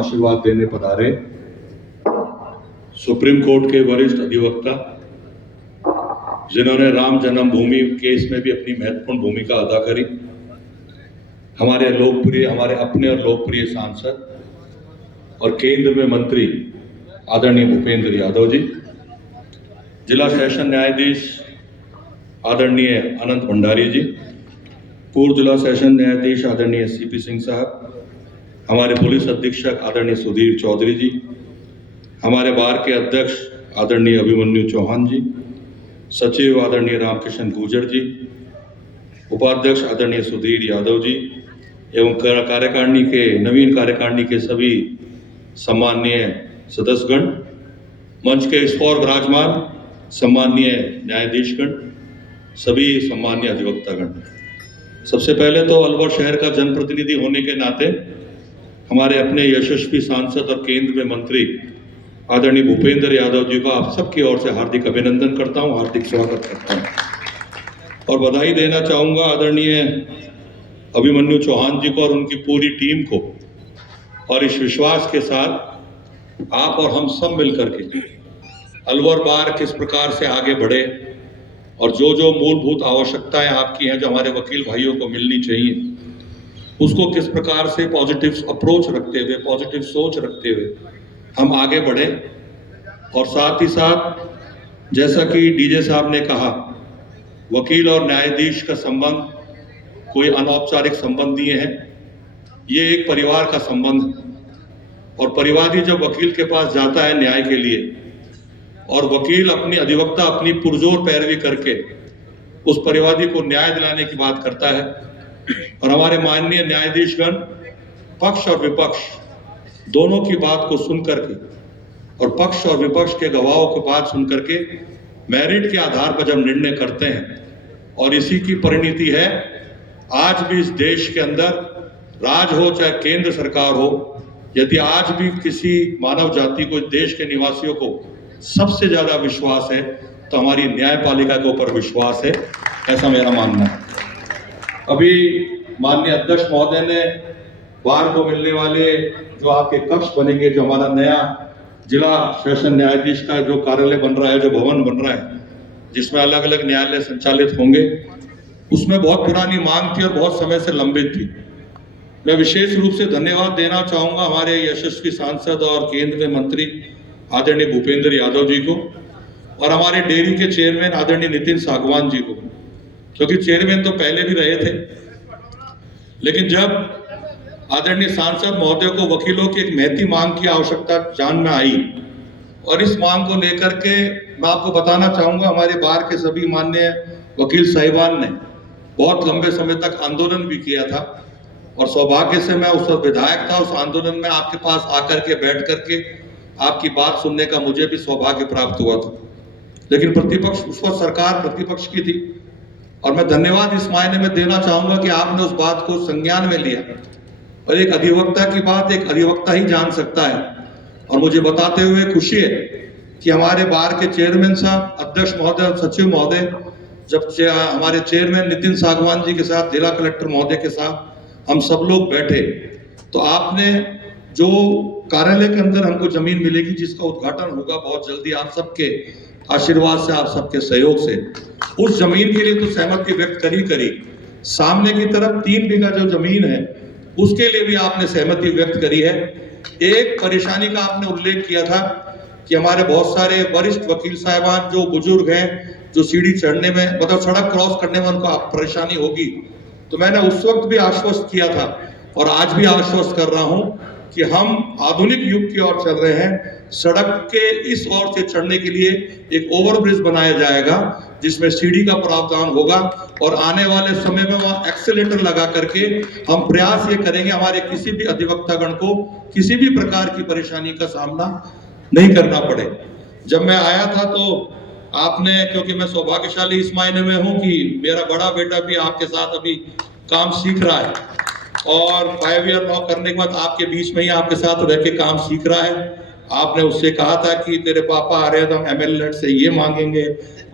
आशीर्वाद देने पधारे सुप्रीम कोर्ट के वरिष्ठ अधिवक्ता, जिन्होंने राम जन्मभूमि केस में भी अपनी महत्वपूर्ण भूमिका अदा करी, हमारे अपने और लोकप्रिय सांसद और केंद्र में मंत्री आदरणीय भूपेंद्र यादव जी, जिला सेशन न्यायाधीश आदरणीय अनंत भंडारी जी, पूर्व जिला सेशन न्यायाधीश आदरणीय सीपी सिंह साहब, हमारे पुलिस अधीक्षक आदरणीय सुधीर चौधरी जी, हमारे बार के अध्यक्ष आदरणीय अभिमन्यु चौहान जी, सचिव आदरणीय रामकिशन गुर्जर जी, उपाध्यक्ष आदरणीय सुधीर यादव जी एवं कार्यकारिणी के नवीन कार्यकारिणी के सभी सम्माननीय सदस्यगण, मंच के इस ओर विराजमान सम्माननीय न्यायाधीशगण, सभी सम्माननीय अधिवक्तागण। सबसे पहले तो अलवर शहर का जनप्रतिनिधि होने के नाते हमारे अपने यशस्वी सांसद और केंद्र में मंत्री आदरणीय भूपेंद्र यादव जी को आप सबकी ओर से हार्दिक अभिनंदन करता हूं, हार्दिक स्वागत करता हूं और बधाई देना चाहूंगा आदरणीय अभिमन्यु चौहान जी को और उनकी पूरी टीम को। और इस विश्वास के साथ आप और हम सब मिलकर के अलवर बार किस प्रकार से आगे बढ़े और जो जो मूलभूत आवश्यकताएं आपकी हैं जो हमारे वकील भाइयों को मिलनी चाहिए, उसको किस प्रकार से पॉजिटिव अप्रोच रखते हुए, पॉजिटिव सोच रखते हुए हम आगे बढ़े। और साथ ही साथ जैसा कि डीजे साहब ने कहा, वकील और न्यायाधीश का संबंध कोई अनौपचारिक संबंध नहीं है, ये एक परिवार का संबंध है। और परिवादी जब वकील के पास जाता है न्याय के लिए और वकील अपनी अधिवक्ता अपनी पुरजोर पैरवी करके उस परिवादी को न्याय दिलाने की बात करता है और हमारे माननीय न्यायाधीशगण पक्ष और विपक्ष दोनों की बात को सुन करके और पक्ष और विपक्ष के गवाहों की बात सुन करके मेरिट के आधार पर जब निर्णय करते हैं, और इसी की परिणति है आज भी इस देश के अंदर, राज हो चाहे केंद्र सरकार हो, यदि आज भी किसी मानव जाति को, देश के निवासियों को सबसे ज्यादा विश्वास है तो हमारी न्यायपालिका के ऊपर विश्वास है, ऐसा मेरा मानना है। अभी माननीय अध्यक्ष महोदय ने बार को मिलने वाले जो आपके कक्ष बनेंगे, जो हमारा नया जिला सेशन न्यायाधीश का जो कार्यालय बन रहा है, जो भवन बन रहा है जिसमें अलग अलग न्यायालय संचालित होंगे, उसमें बहुत पुरानी मांग थी और बहुत समय से लंबित थी। मैं विशेष रूप से धन्यवाद देना चाहूंगा हमारे यशस्वी सांसद और केंद्र में मंत्री आदरणीय भूपेंद्र यादव जी को और हमारे डेयरी के चेयरमैन आदरणीय नितिन सागवान जी को, क्योंकि चेयरमैन तो पहले भी रहे थे, लेकिन जब आदरणीय सांसद महोदय को वकीलों की एक महती मांग की आवश्यकता जान में आई और इस मांग को लेकर के मैं आपको बताना चाहूंगा, हमारे बार के सभी माननीय वकील साहिबान ने बहुत लंबे समय तक आंदोलन भी किया था और सौभाग्य से मैं उस वक्त विधायक था। उस आंदोलन में आपके पास आकर के बैठ करके आपकी बात सुनने का मुझे भी सौभाग्य प्राप्त हुआ था, लेकिन प्रतिपक्ष, उस वक्त सरकार प्रतिपक्ष की थी और मैं धन्यवाद इस मायने में देना चाहूंगा कि आपने उस बात को संज्ञान में लिया और एक अधिवक्ता की बात एक अधिवक्ता ही जान सकता है। और मुझे बताते हुए खुशी है कि हमारे बार के चेयरमैन साहब, अध्यक्ष महोदय और सचिव महोदय जब हमारे चेयरमैन नितिन सागवान जी के साथ, जिला कलेक्टर महोदय के साथ हम सब लोग बैठे, तो आपने जो कार्यालय के अंदर हमको जमीन मिलेगी जिसका उद्घाटन होगा बहुत जल्दी, आप सबके आशीर्वाद से, आप सबके सहयोग से, उस जमीन के लिए तो सहमति व्यक्त करी। सामने की तरफ 3 बीघा जो जमीन है उसके लिए भी आपने सहमति व्यक्त करी है। एक परेशानी का आपने उल्लेख किया था कि हमारे बहुत सारे वरिष्ठ वकील साहिबान जो बुजुर्ग हैं, जो सीढ़ी चढ़ने में, मतलब सड़क क्रॉस करने में उनको परेशानी होगी, तो मैंने उस वक्त भी आश्वस्त किया था और आज भी आश्वस्त कर रहा हूं कि हम आधुनिक युग की ओर चल रहे हैं। सड़क के इस ओर से चढ़ने के लिए एक ओवरब्रिज बनाया जाएगा जिसमें सीढ़ी का प्रावधान होगा और आने वाले समय में वहां एक्सेलेरेटर लगा करके हम प्रयास ये करेंगे हमारे किसी भी अधिवक्तागण को किसी भी प्रकार की परेशानी का सामना नहीं करना पड़े। जब मैं आया था तो आपने, क्योंकि मैं सौभाग्यशाली इस मायने में हूं कि मेरा बड़ा बेटा भी आपके साथ अभी काम सीख रहा है और 5 ईयर लॉ करने के बाद आपके बीच में ही आपके साथ रह के काम सीख रहा है। आपने उससे कहा था कि तेरे पापा आ रहे हैं तो हम एमएलए से ये मांगेंगे,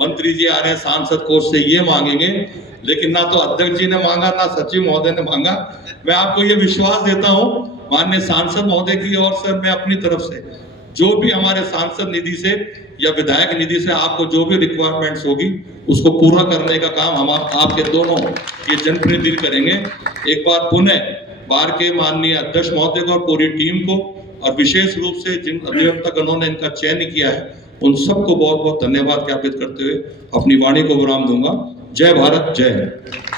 मंत्री जी आ रहे हैं सांसद कोष से ये मांगेंगे, लेकिन ना तो अध्यक्ष जी ने मांगा ना सचिव महोदय ने मांगा। मैं आपको ये विश्वास देता हूं माननीय सांसद महोदय की ओर से मैं अपनी तरफ से जो भी हमारे सांसद निधि से या विधायक निधि से आपको जो भी रिक्वायरमेंट्स होगी उसको पूरा करने का काम हम आपके दोनों ये जनप्रतिनिधि करेंगे। एक बार पुनः बार के माननीय अध्यक्ष महोदय को और पूरी टीम को और विशेष रूप से जिन अधिवक्तागणों ने इनका चयन किया है उन सबको बहुत बहुत धन्यवाद ज्ञापित करते हुए अपनी वाणी को विराम दूंगा। जय भारत, जय हिंद।